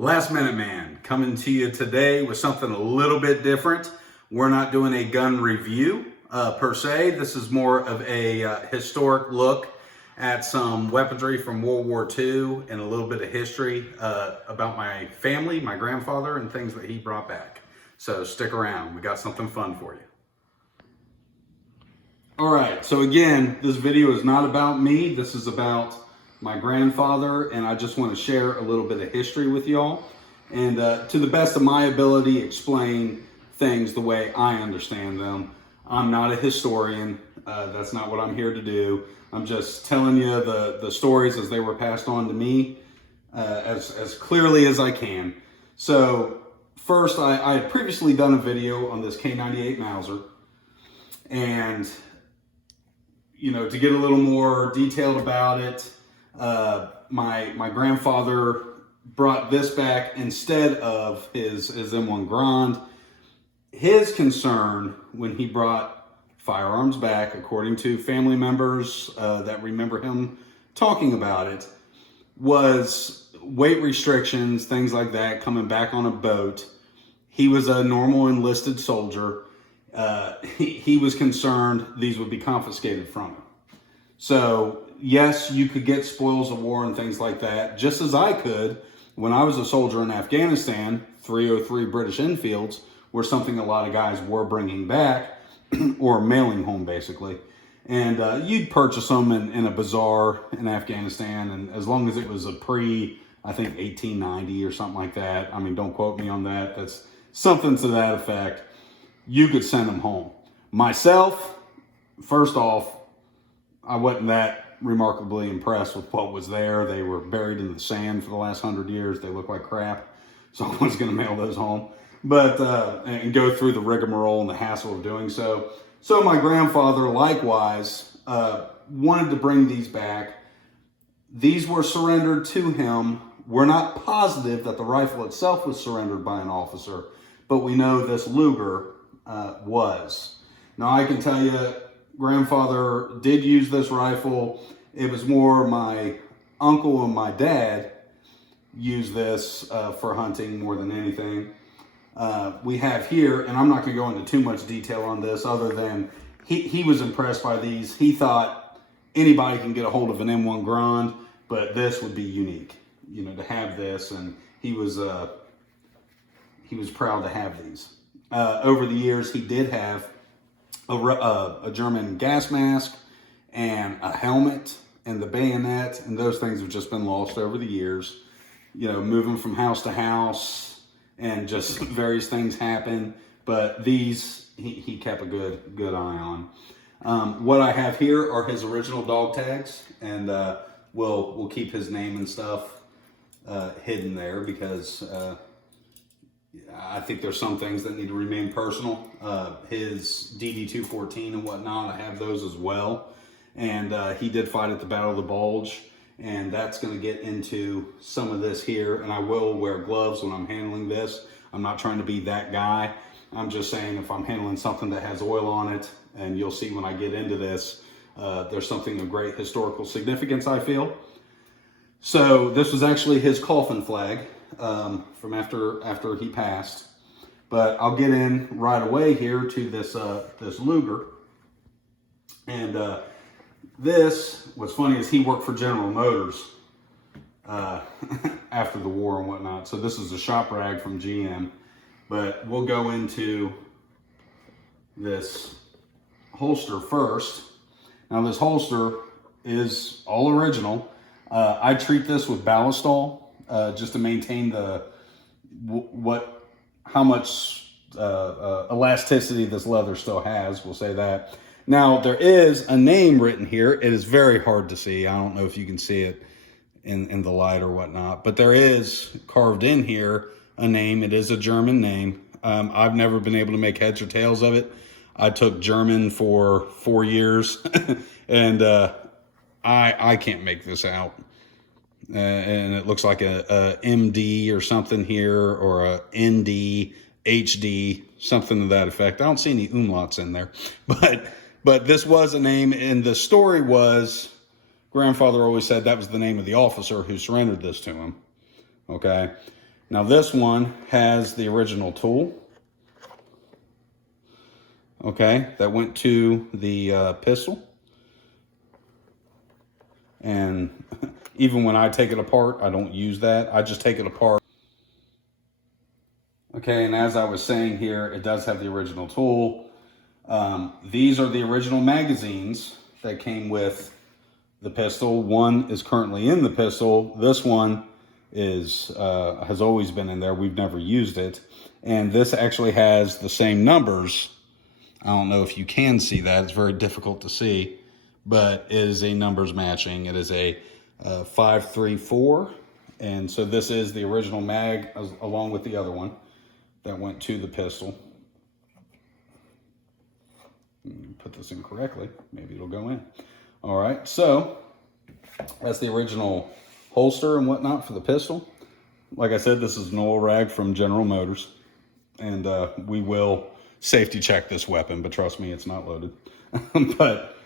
Last Minute Man coming to you today with something a little bit different. We're not doing a gun review per se. This is more of a historic look at some weaponry from World War II and a little bit of history about my family, my grandfather, and things that he brought back. So stick around, we got something fun for you. All right, so again, this video is not about me. This is about my grandfather, and I just want to share a little bit of history with y'all, and to the best of my ability, explain things the way I understand them. I'm not a historian. That's not what I'm here to do. I'm just telling you the stories as they were passed on to me as clearly as I can. So first, I had previously done a video on this K98 Mauser, and you know, to get a little more detailed about it, my grandfather brought this back instead of his M1 Grand. His concern when he brought firearms back, according to family members that remember him talking about it, was weight restrictions, things like that, coming back on a boat. He was a normal enlisted soldier. He was concerned these would be confiscated from him. So yes, you could get spoils of war and things like that, just as I could when I was a soldier in Afghanistan. 303 British Enfields were something a lot of guys were bringing back or mailing home, basically. And you'd purchase them in a bazaar in Afghanistan, and as long as it was a I think 1890 or something like that. I mean, don't quote me on that. That's something to that effect. You could send them home. Myself, first off, I wasn't that remarkably impressed with what was there. They were buried in the sand for the last 100 years. They look like crap. So I was going to mail those home, but and go through the rigmarole and the hassle of doing so. So my grandfather, likewise, wanted to bring these back. These were surrendered to him. We're not positive that the rifle itself was surrendered by an officer, but we know this Luger was. Now I can tell you, grandfather did use this rifle. It was more my uncle and my dad used this for hunting more than anything. We have here, and I'm not going to go into too much detail on this other than he was impressed by these. He thought anybody can get a hold of an M1 Grand, but this would be unique, you know, to have this, and he was proud to have these. Over the years, he did have a German gas mask and a helmet and the bayonet, and those things have just been lost over the years. You know, moving from house to house and just various things happen, but these he kept a good eye on. What I have here are his original dog tags, and we'll keep his name and stuff hidden there because I think there's some things that need to remain personal. His DD-214 and whatnot, I have those as well. And he did fight at the Battle of the Bulge, and that's going to get into some of this here. And I will wear gloves when I'm handling this. I'm not trying to be that guy. I'm just saying if I'm handling something that has oil on it, and you'll see when I get into this, there's something of great historical significance, I feel. So this was actually his coffin flag from after he passed. But I'll get in right away here to this Luger. And what's funny is he worked for General Motors after the war and whatnot. So this is a shop rag from GM. But we'll go into this holster first. Now this holster is all original. I treat this with ballistol just to maintain how much elasticity this leather still has. We'll say that. Now there is a name written here. It is very hard to see. I don't know if you can see it in the light or whatnot, but there is carved in here a name. It is a German name. I've never been able to make heads or tails of it. I took German for 4 years and I can't make this out. And it looks like a MD or something here, or a ND, HD, something to that effect. I don't see any umlauts in there, but this was a name, and the story was grandfather always said that was the name of the officer who surrendered this to him. Okay. Now this one has the original tool, okay, that went to the pistol. And even when I take it apart, I don't use that. I just take it apart. Okay, and as I was saying here, it does have the original tool. These are the original magazines that came with the pistol. One is currently in the pistol. This one is has always been in there. We've never used it. And this actually has the same numbers. I don't know if you can see that. It's very difficult to see. But it is a numbers matching. It is a 534. And so this is the original mag along with the other one that went to the pistol. Put this in correctly. Maybe it'll go in. All right, so that's the original holster and whatnot for the pistol. Like I said, this is an oil rag from General Motors. And we will safety check this weapon, but trust me, it's not loaded. But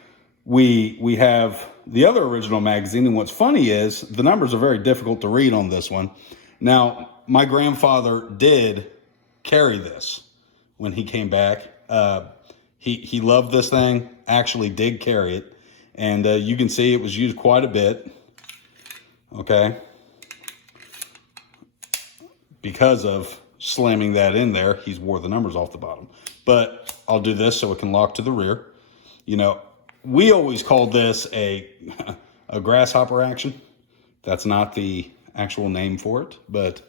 we have the other original magazine, and what's funny is the numbers are very difficult to read on this one. Now, my grandfather did carry this when he came back. He loved this thing, actually did carry it, and you can see it was used quite a bit, okay, because of slamming that in there. He's wore the numbers off the bottom. But I'll do this so it can lock to the rear. You know, we always called this a grasshopper action. That's not the actual name for it, but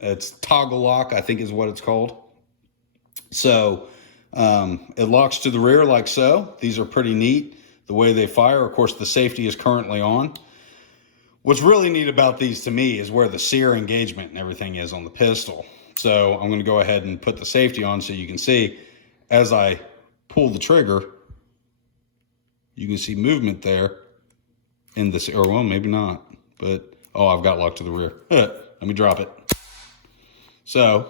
it's toggle lock, I think is what it's called. So it locks to the rear like so. These are pretty neat, the way they fire. Of course, the safety is currently on. What's really neat about these to me is where the sear engagement and everything is on the pistol. So I'm going to go ahead and put the safety on so you can see as I pull the trigger, you can see movement there in this, or well, maybe not, but, oh, I've got lock to the rear. Let me drop it. So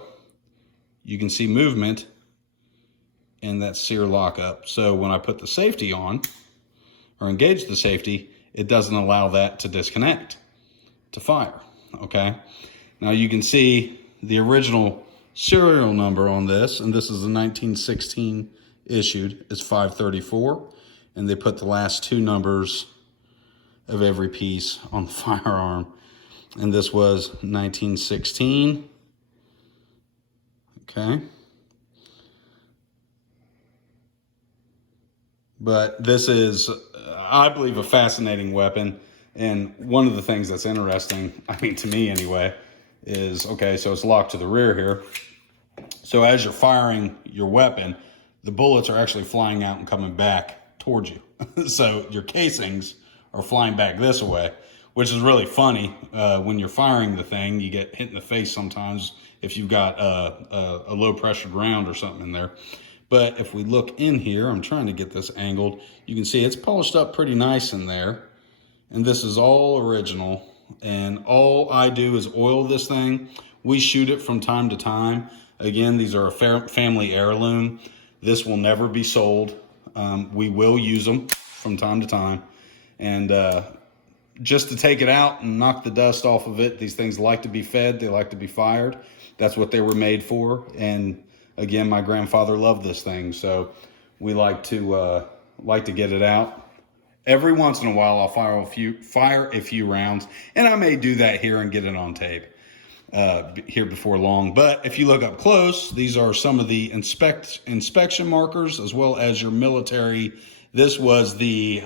you can see movement in that sear lockup. So when I put the safety on or engage the safety, it doesn't allow that to disconnect to fire, okay? Now you can see the original serial number on this, and this is a 1916 issued, is 534, and they put the last two numbers of every piece on the firearm, and this was 1916, okay? But this is, I believe, a fascinating weapon. And one of the things that's interesting, I mean, to me anyway, is, okay, so it's locked to the rear here. So as you're firing your weapon, the bullets are actually flying out and coming back towards you. So your casings are flying back this way, which is really funny. When you're firing the thing, you get hit in the face sometimes if you've got a low pressured round or something in there. But if we look in here, I'm trying to get this angled, you can see it's polished up pretty nice in there. And this is all original. And all I do is oil this thing. We shoot it from time to time. Again, these are a family heirloom. This will never be sold. We will use them from time to time. And just to take it out and knock the dust off of it, these things like to be fed. They like to be fired. That's what they were made for. And again, my grandfather loved this thing, so we like to get it out. Every once in a while, I'll fire a few rounds, and I may do that here and get it on tape here before long. But if you look up close, these are some of the inspection markers as well as your military. This was the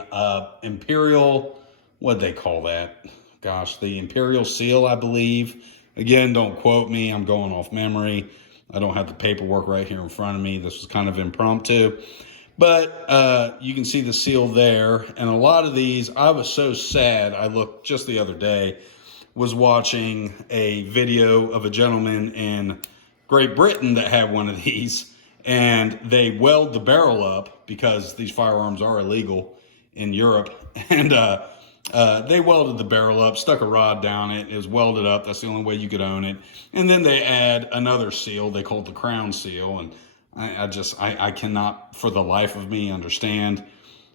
Imperial, what'd they call that? Gosh, the Imperial Seal, I believe. Again, don't quote me. I'm going off memory. I don't have the paperwork right here in front of me. This was kind of impromptu. But you can see the seal there. And a lot of these, I was so sad. I looked just the other day, was watching a video of a gentleman in Great Britain that had one of these. And they weld the barrel up because these firearms are illegal in Europe. And they welded the barrel up, stuck a rod down it. It was welded up. That's the only way you could own it. And then they add another seal. They call it the crown seal. And I cannot for the life of me understand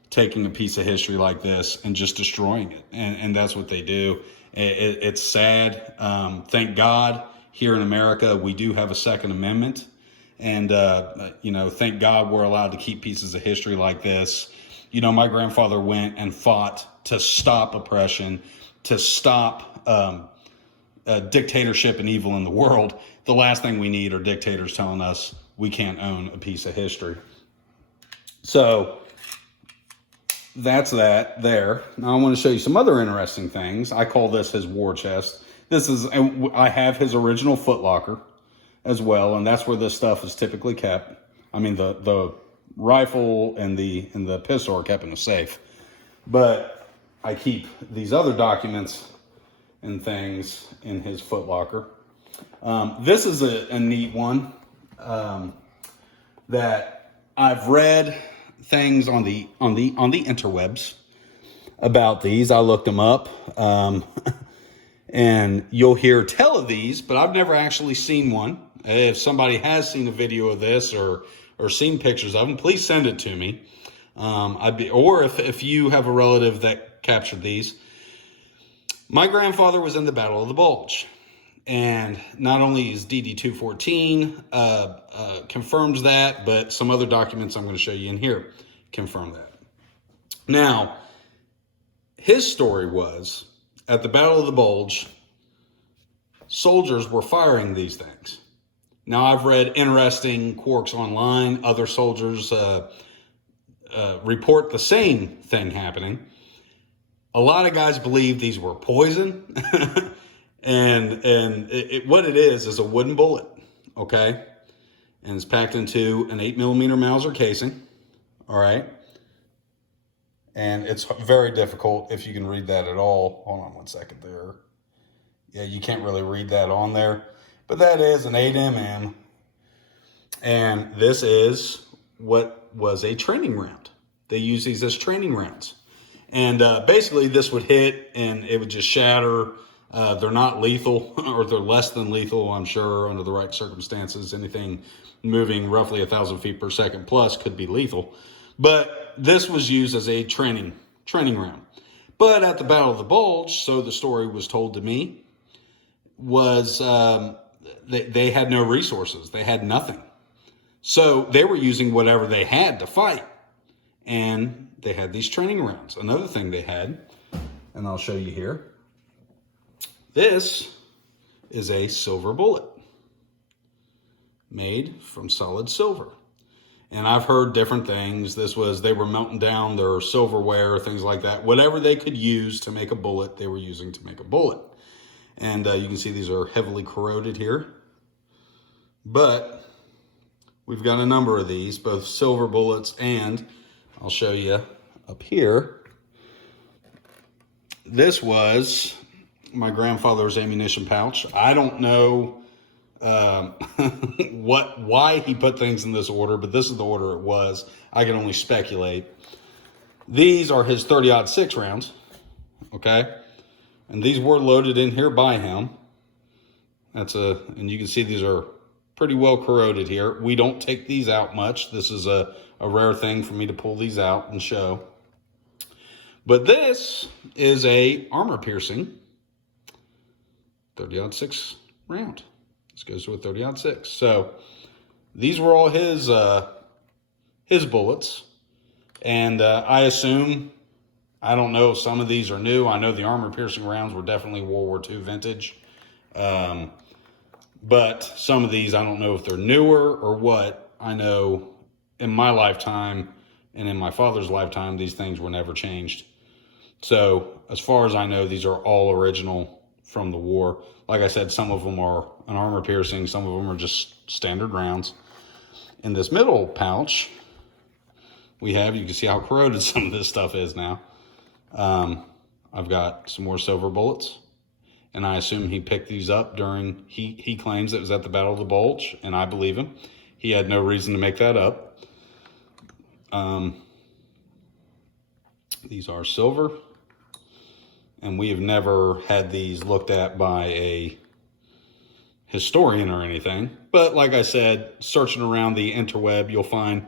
taking a piece of history like this and just destroying it. And that's what they do. It's sad. Thank God here in America, we do have a Second Amendment. And, thank God we're allowed to keep pieces of history like this. My grandfather went and fought to stop oppression, to stop dictatorship and evil in the world. The last thing we need are dictators telling us we can't own a piece of history. So that's that there. Now I want to show you some other interesting things. I call this his war chest. I have his original Footlocker as well, and that's where this stuff is typically kept. I mean, the rifle and the pistol are kept in a safe, but I keep these other documents and things in his Footlocker. This is a neat one that I've read things on the interwebs about these. I looked them up, and you'll hear tell of these, but I've never actually seen one. If somebody has seen a video of this or seen pictures of them, please send it to me. Or if you have a relative that captured these. My grandfather was in the Battle of the Bulge, and not only is DD-214 confirms that, but some other documents I'm going to show you in here confirm that. Now, his story was, at the Battle of the Bulge, soldiers were firing these things. Now, I've read interesting quirks online. Other soldiers report the same thing happening. A lot of guys believe these were poison. and what it is a wooden bullet, okay? And it's packed into an 8mm Mauser casing, all right? And it's very difficult if you can read that at all. Hold on one second there. Yeah, you can't really read that on there. But that is an 8mm. And this is what was a training round. They use these as training rounds. And basically this would hit and it would just shatter. They're not lethal, or they're less than lethal, I'm sure, under the right circumstances. Anything moving roughly 1,000 feet per second plus could be lethal. But this was used as a training round. But at the Battle of the Bulge, so the story was told to me, was they had no resources. They had nothing. So they were using whatever they had to fight. And they had these training rounds. Another thing they had, and I'll show you here, this is a silver bullet made from solid silver. And I've heard different things. They were melting down their silverware, things like that. Whatever they could use to make a bullet, they were using to make a bullet. And you can see these are heavily corroded here. But we've got a number of these, both silver bullets, and I'll show you up here. This was my grandfather's ammunition pouch. I don't know why he put things in this order, but this is the order it was. I can only speculate. These are his 30-06 rounds, okay? And these were loaded in here by him. And you can see these are pretty well corroded here. We don't take these out much. This is a rare thing for me to pull these out and show. But this is a armor-piercing 30-06 round. This goes to a 30-06. So these were all his bullets. And I assume, I don't know if some of these are new. I know the armor-piercing rounds were definitely World War II vintage. But some of these, I don't know if they're newer or what. I know in my lifetime and in my father's lifetime, these things were never changed. So as far as I know, these are all original from the war. Like I said, some of them are an armor piercing. Some of them are just standard rounds. In this middle pouch, you can see how corroded some of this stuff is now. I've got some more silver bullets. And I assume he picked these up during, he claims it was at the Battle of the Bulge, and I believe him. He had no reason to make that up. These are silver, and we have never had these looked at by a historian or anything. But like I said, searching around the interweb, you'll find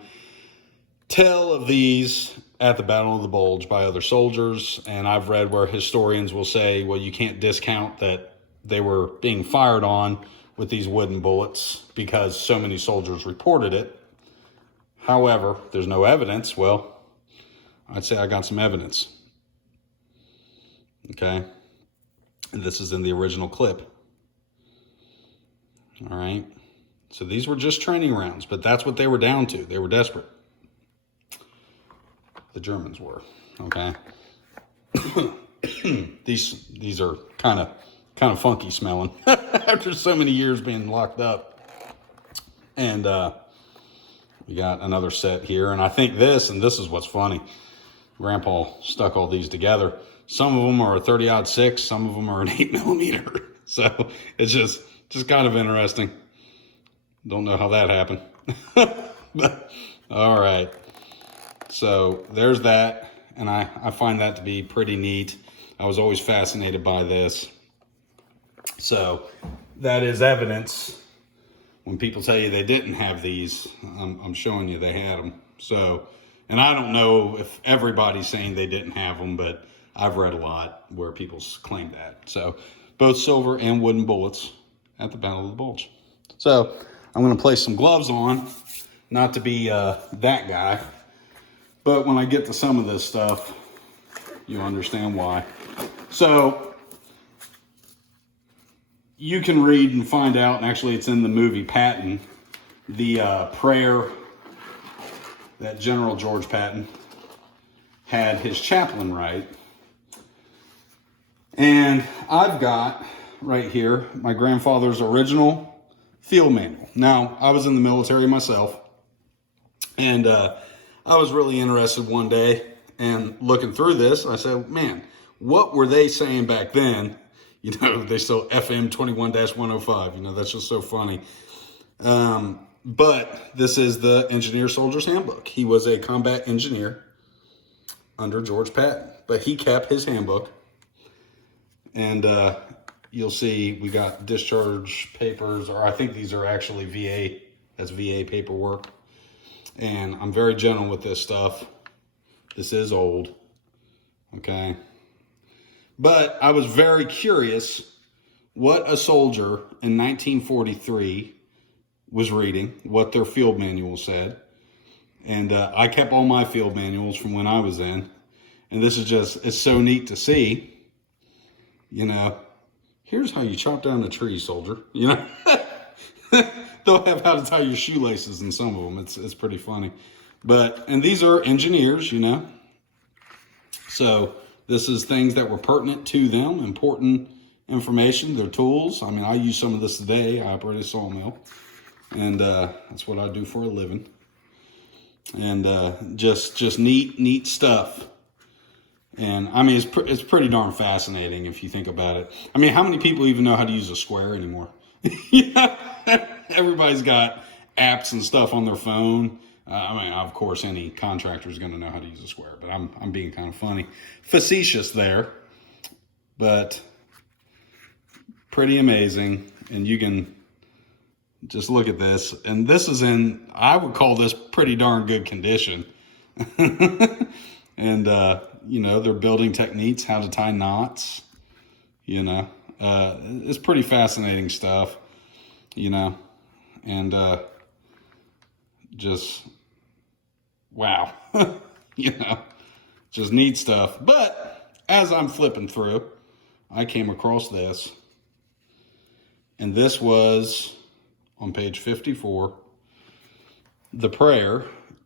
tell of these at the Battle of the Bulge by other soldiers, and I've read where historians will say, well, you can't discount that they were being fired on with these wooden bullets because so many soldiers reported it. However, there's no evidence. Well, I'd say I got some evidence. Okay. And this is in the original clip. All right. So these were just training rounds, but that's what they were down to. They were desperate. The Germans were. Okay. These are kind of funky smelling after so many years being locked up. And we got another set here, and I think this is what's funny. Grandpa stuck all these together. Some of them are a 30-06, some of them are an 8mm. So it's just kind of interesting. Don't know how that happened. But, all right. So there's that, and I find that to be pretty neat. I was always fascinated by this. So that is evidence. When people tell you they didn't have these, I'm showing you they had them. So, and I don't know if everybody's saying they didn't have them, but I've read a lot where people claim that. So both silver and wooden bullets at the Battle of the Bulge. So I'm going to place some gloves on, not to be that guy, but when I get to some of this stuff, you'll understand why. So you can read and find out, and actually it's in the movie Patton, the prayer that General George Patton had his chaplain write. And I've got right here my grandfather's original field manual. Now, I was in the military myself, and I was really interested one day, and looking through this, I said, man, what were they saying back then? You know, they still FM 21-105. You know, that's just so funny. But this is the Engineer Soldier's Handbook. He was a combat engineer under George Patton, but he kept his handbook. And you'll see we got discharge papers, or I think these are actually VA. That's VA paperwork. And I'm very gentle with this stuff. This is old. Okay. But I was very curious what a soldier in 1943 was reading, what their field manual said. And I kept all my field manuals from when I was in. And this is just, it's so neat to see. You know, here's how you chop down a tree, soldier. You know, they'll have how to tie your shoelaces in some of them. It's pretty funny. But, and these are engineers, you know. So this is things that were pertinent to them, important information, their tools. I mean, I use some of this today. I operate a sawmill, and that's what I do for a living. And just neat stuff. And I mean, it's pretty darn fascinating if you think about it. I mean, how many people even know how to use a square anymore? Yeah, everybody's got apps and stuff on their phone. I mean, of course, any contractor is going to know how to use a square, but I'm being kind of funny, facetious there, but pretty amazing. And you can just look at this, and this is in, I would call this pretty darn good condition. And you know, their building techniques, how to tie knots, you know, it's pretty fascinating stuff, you know, and just wow. You know, just neat stuff. But as I'm flipping through, I came across this, and this was on page 54, the prayer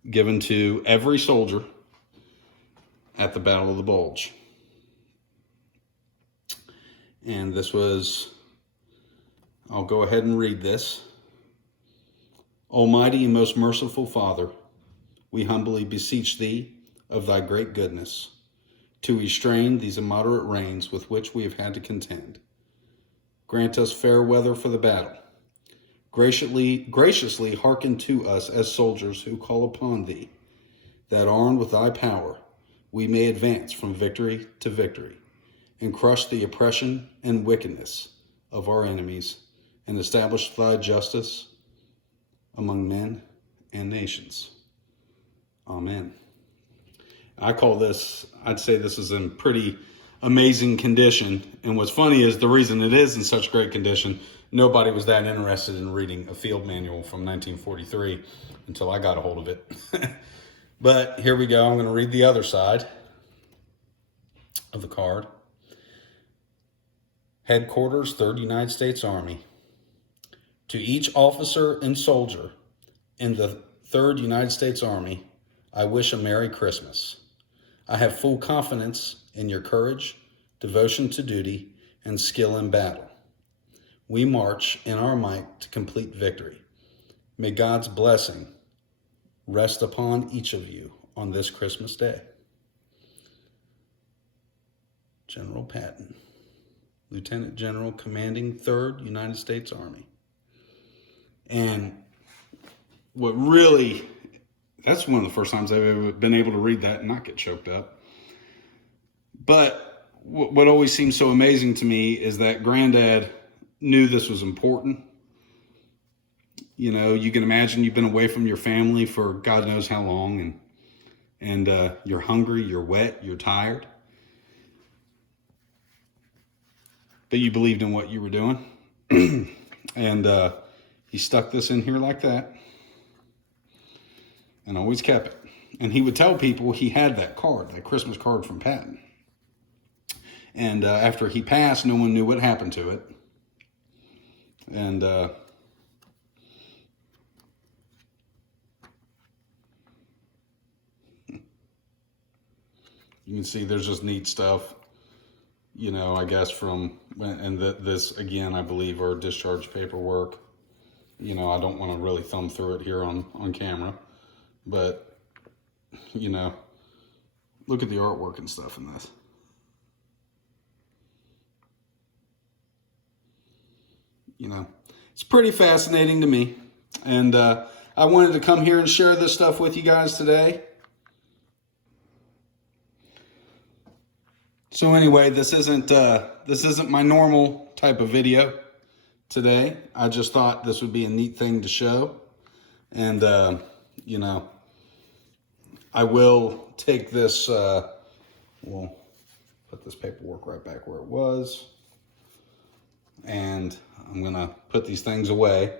given to every soldier at the Battle of the Bulge. And this was, I'll go ahead and read this. Almighty and most merciful Father, we humbly beseech thee of thy great goodness to restrain these immoderate rains with which we have had to contend. Grant us fair weather for the battle. Graciously hearken to us as soldiers who call upon thee, that armed with thy power, we may advance from victory to victory and crush the oppression and wickedness of our enemies and establish thy justice among men and nations. Amen. I'd say this is in pretty amazing condition. And what's funny is the reason it is in such great condition, nobody was that interested in reading a field manual from 1943 until I got a hold of it. But here we go. I'm going to read the other side of the card. Headquarters, 3rd United States Army. To each officer and soldier in the 3rd United States Army, I wish a Merry Christmas. I have full confidence in your courage, devotion to duty, and skill in battle. We march in our might to complete victory. May God's blessing rest upon each of you on this Christmas Day. General Patton, Lieutenant General commanding 3rd United States Army. And what really, that's one of the first times I've ever been able to read that and not get choked up. But what always seems so amazing to me is that Granddad knew this was important. You know, you can imagine you've been away from your family for God knows how long, and you're hungry, you're wet, you're tired. But you believed in what you were doing. And he stuck this in here like that and always kept it. And he would tell people he had that card, that Christmas card from Patton. And after he passed, no one knew what happened to it. And you can see there's just neat stuff, you know, I guess from, and this again, I believe, are discharge paperwork. You know, I don't want to really thumb through it here on camera, but, you know, look at the artwork and stuff in this. You know, it's pretty fascinating to me. And I wanted to come here and share this stuff with you guys today. So anyway, this isn't my normal type of video today. I just thought this would be a neat thing to show. And, you know, I will take this, we'll put this paperwork right back where it was. And I'm going to put these things away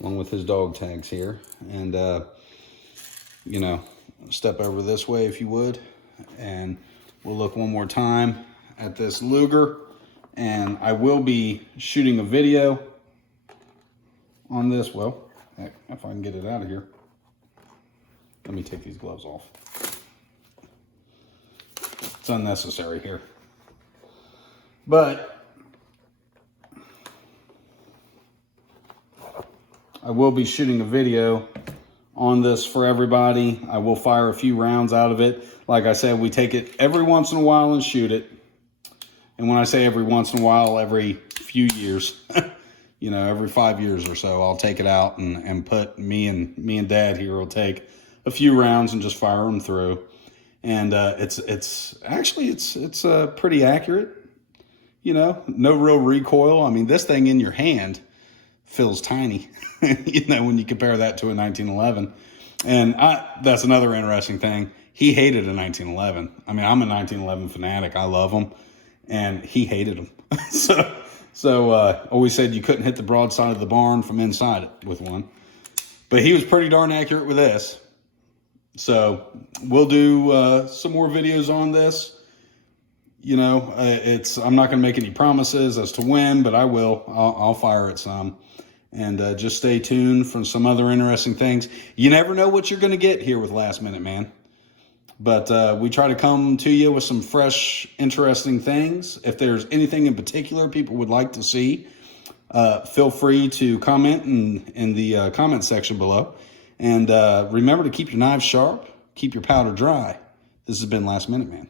along with his dog tags here. And, you know, step over this way if you would. And we'll look one more time at this Luger. And I will be shooting a video on this. Well, heck, if I can get it out of here. Let me take these gloves off. It's unnecessary here. But I will be shooting a video on this for everybody. I will fire a few rounds out of it. Like I said, we take it every once in a while and shoot it. And when I say every once in a while, every few years, you know, every 5 years or so, I'll take it out and put me and Dad here will take a few rounds and just fire them through. And it's pretty accurate. You know, no real recoil. I mean, this thing in your hand feels tiny, you know, when you compare that to a 1911. And that's another interesting thing. He hated a 1911. I mean, I'm a 1911 fanatic. I love them. And he hated them. so always said you couldn't hit the broadside of the barn from inside it with one. But he was pretty darn accurate with this. So we'll do some more videos on this. You know, I'm not going to make any promises as to when, but I will. I'll fire it some. And just stay tuned for some other interesting things. You never know what you're going to get here with Last Minute Man. But we try to come to you with some fresh, interesting things. If there's anything in particular people would like to see, feel free to comment in the comment section below. And remember to keep your knives sharp, keep your powder dry. This has been Last Minute Man.